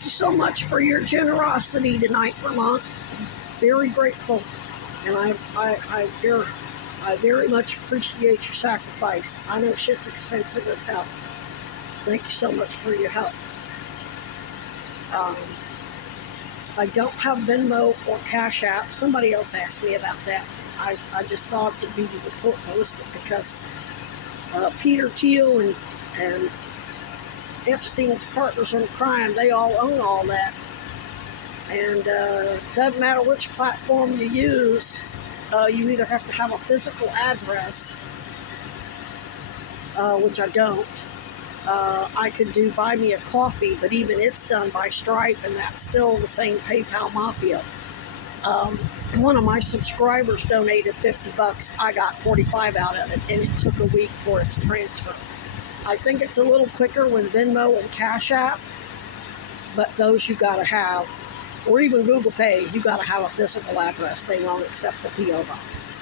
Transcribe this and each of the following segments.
Thank you so much for your generosity tonight, Vermont. Very grateful, and I very much appreciate your sacrifice. I know shit's expensive as hell. Thank you so much for your help. I don't have Venmo or Cash App. Somebody else asked me about that. I just thought it'd be important to list it because Peter Thiel and Epstein's partners in crime, they all own all that. And doesn't matter which platform you use, you either have to have a physical address, which I don't. I could do Buy Me a Coffee, but even it's done by Stripe, and that's still the same PayPal mafia. One of my subscribers donated $50. I got 45 out of it, and it took a week for its transfer. I think it's a little quicker with Venmo and Cash App, but those you got to have, or even Google Pay, you got to have a physical address. They won't accept the P.O. box.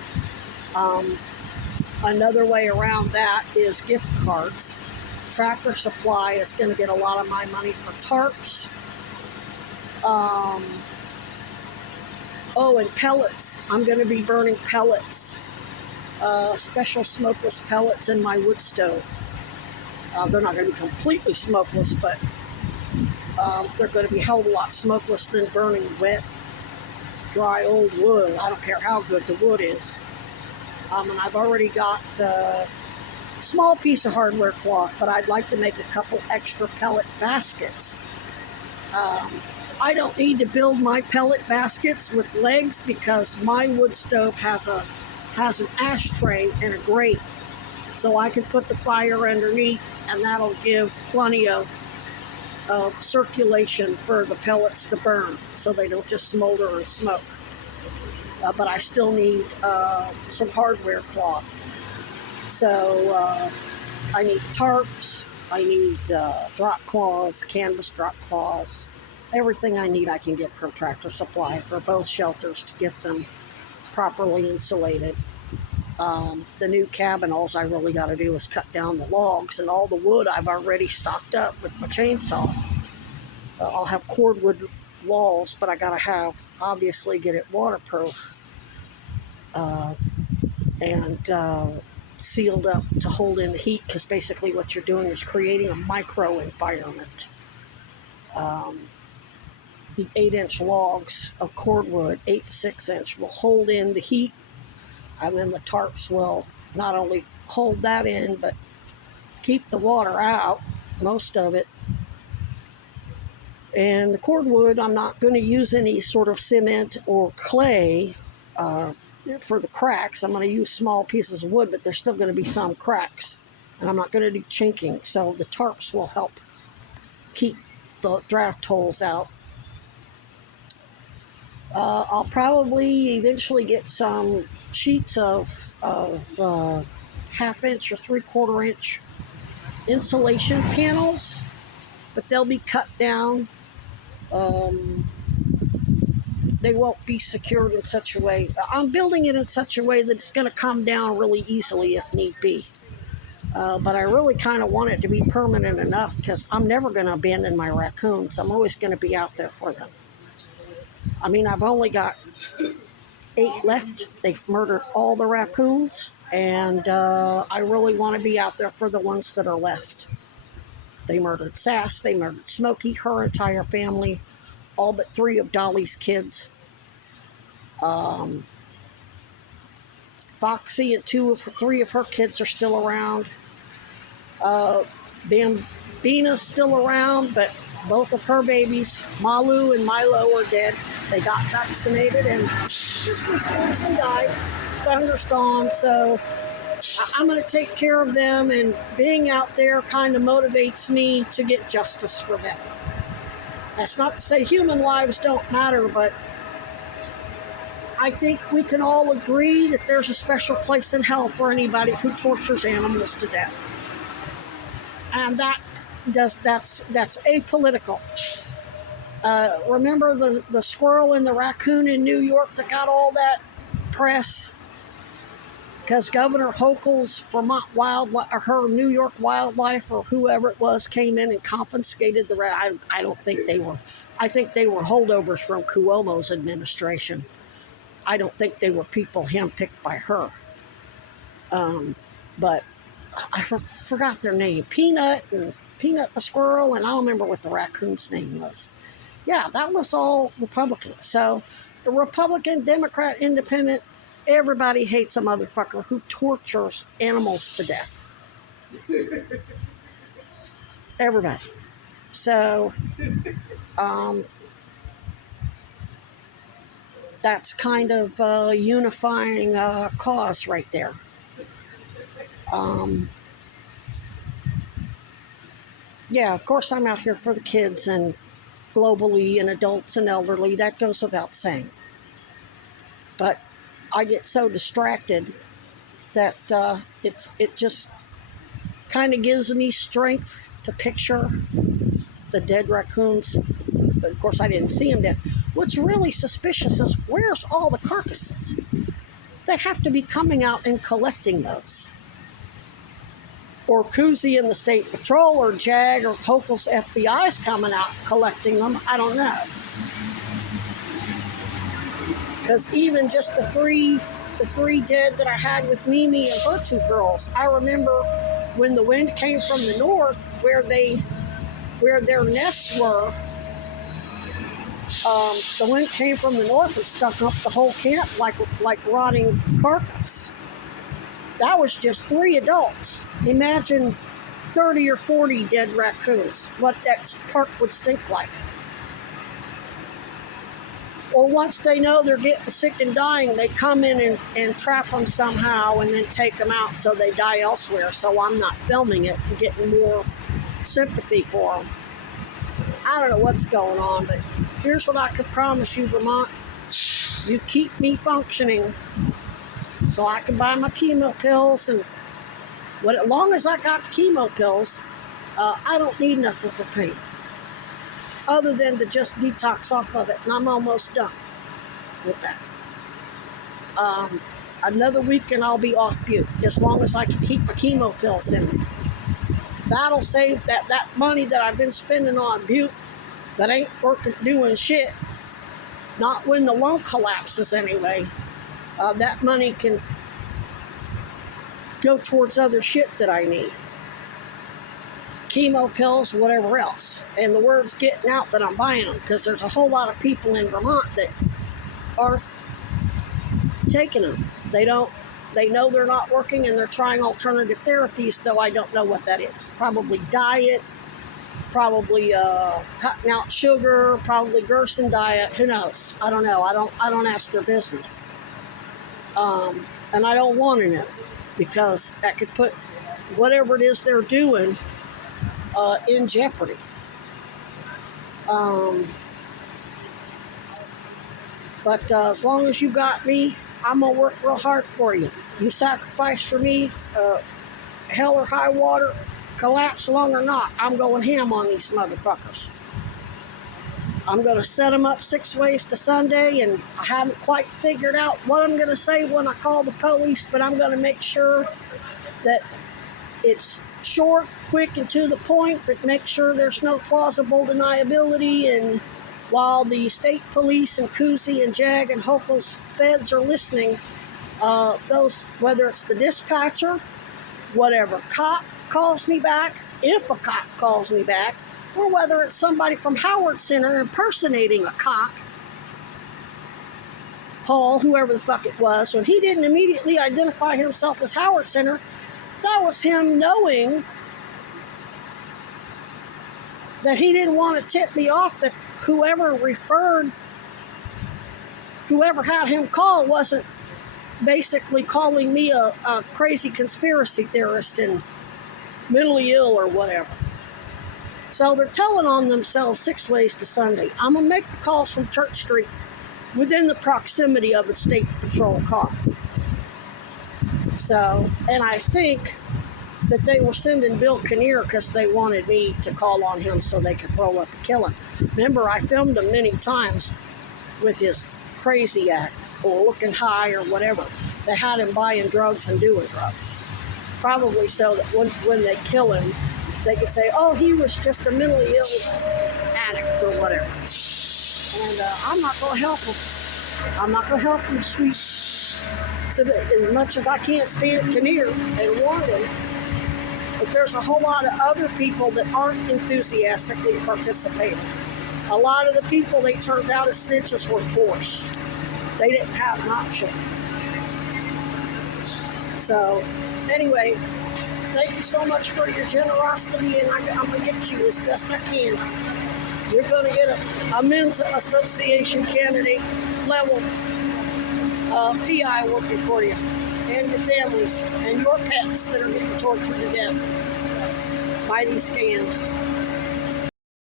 Another way around that is gift cards. Tractor Supply is going to get a lot of my money for tarps. And pellets. I'm going to be burning pellets, special smokeless pellets in my wood stove. They're not going to be completely smokeless, but they're going to be a hell of a lot smokeless than burning wet, dry old wood. I don't care how good the wood is. And I've already got a small piece of hardware cloth, but I'd like to make a couple extra pellet baskets. I don't need to build my pellet baskets with legs because my wood stove has an ashtray and a grate, so I can put the fire underneath, and that'll give plenty of circulation for the pellets to burn, so they don't just smolder and smoke. But I still need some hardware cloth. So I need tarps, I need drop cloths, canvas drop cloths. Everything I need I can get from Tractor Supply for both shelters to get them properly insulated. The new cabin, all I really got to do is cut down the logs, and all the wood I've already stocked up with my chainsaw. I'll have cordwood walls, but I got to obviously get it waterproof and sealed up to hold in the heat, because basically what you're doing is creating a micro environment. The 8-inch logs of cordwood, 8 to 6 inch, will hold in the heat, and then the tarps will not only hold that in, but keep the water out, most of it. And the cordwood, I'm not going to use any sort of cement or clay for the cracks. I'm going to use small pieces of wood, but there's still going to be some cracks, and I'm not going to do chinking, so the tarps will help keep the draft holes out. I'll probably eventually get some sheets of 1/2 inch or 3/4 inch insulation panels, but they'll be cut down. They won't be secured in such a way. I'm building it in such a way that it's going to come down really easily if need be. But I really kind of want it to be permanent enough, because I'm never going to abandon my raccoons. I'm always going to be out there for them. I mean, I've only got 8 left. They've murdered all the raccoons, and I really want to be out there for the ones that are left. They murdered Sass, they murdered Smokey, her entire family, all but 3 of Dolly's kids. Foxy and 3 of her kids are still around. Bambina's still around, but both of her babies, Malu and Milo, are dead. They got vaccinated and just mysteriously died. Thunderstorm, so I'm going to take care of them, and being out there kind of motivates me to get justice for them. That's not to say human lives don't matter, but I think we can all agree that there's a special place in hell for anybody who tortures animals to death. And that's apolitical. Remember the squirrel and the raccoon in New York that got all that press? because Governor Hochul's Vermont wildlife, or her New York wildlife, or whoever it was, came in and confiscated the rat. I don't think they were. I think they were holdovers from Cuomo's administration. I don't think they were people handpicked by her. But I forgot their name. Peanut the squirrel, and I don't remember what the raccoon's name was. Yeah, that was all Republican. So, the Republican, Democrat, Independent, everybody hates a motherfucker who tortures animals to death. Everybody. So, that's kind of a unifying cause right there. Yeah, of course I'm out here for the kids and globally and adults and elderly. That goes without saying. But I get so distracted that it just kind of gives me strength to picture the dead raccoons. But of course I didn't see them dead. What's really suspicious is where's all the carcasses? They have to be coming out and collecting those. Or Cousy and the State Patrol, or JAG, or Hochul's FBI's coming out collecting them. I don't know. Because even just the three dead that I had with Mimi and her two girls, I remember when the wind came from the north, where their nests were. The wind came from the north and stuck up the whole camp like rotting carcass. That was just 3 adults. Imagine 30 or 40 dead raccoons, what that park would stink like. Or once they know they're getting sick and dying, they come in and trap them somehow and then take them out so they die elsewhere. So I'm not filming it and getting more sympathy for them. I don't know what's going on, but here's what I can promise you, Vermont. You keep me functioning so I can buy my chemo pills, and as long as I got the chemo pills, I don't need nothing for pain other than to just detox off of it, and I'm almost done with that. Another week and I'll be off Butte, as long as I can keep my chemo pills in me. That'll save that money that I've been spending on Butte that ain't working, doing shit. Not when the lung collapses anyway. That money can go towards other shit that I need. Chemo pills, whatever else. And the word's getting out that I'm buying them, because there's a whole lot of people in Vermont that aren't taking them. They know they're not working, and they're trying alternative therapies, though I don't know what that is. Probably diet, probably cutting out sugar, probably Gerson diet. Who knows? I don't know. I don't ask their business. And I don't want to know, because that could put whatever it is they're doing in jeopardy. But as long as you got me, I'm going to work real hard for you. You sacrifice for me, hell or high water, collapse lung or not, I'm going ham on these motherfuckers. I'm going to set them up 6 ways to Sunday, and I haven't quite figured out what I'm going to say when I call the police, but I'm going to make sure that it's short, quick, and to the point, but make sure there's no plausible deniability. And while the state police and Cousy and JAG and Hochul's feds are listening, those, whether it's the dispatcher, whatever cop calls me back, if a cop calls me back, or whether it's somebody from Howard Center impersonating a cop, Paul, whoever the fuck it was, when he didn't immediately identify himself as Howard Center, that was him knowing that he didn't want to tip me off that whoever had him call wasn't basically calling me a crazy conspiracy theorist and mentally ill or whatever. So they're telling on themselves 6 ways to Sunday. I'm going to make the calls from Church Street within the proximity of a state patrol car. So, and I think that they were sending Bill Kinnear because they wanted me to call on him so they could roll up and kill him. Remember, I filmed him many times with his crazy act or looking high or whatever. they had him buying drugs and doing drugs. Probably so that when they kill him, they could say, oh, he was just a mentally ill addict or whatever. And I'm not going to help him. I'm not going to help him, sweet. So that as much as I can't stand Kinnear and warn him, but there's a whole lot of other people that aren't enthusiastically participating. A lot of the people they turned out as snitches were forced. They didn't have an option. So, anyway, thank you so much for your generosity, and I'm going to get you as best I can. You're going to get a men's association candidate level PI working for you, and your families, and your pets that are getting tortured to death by these scams.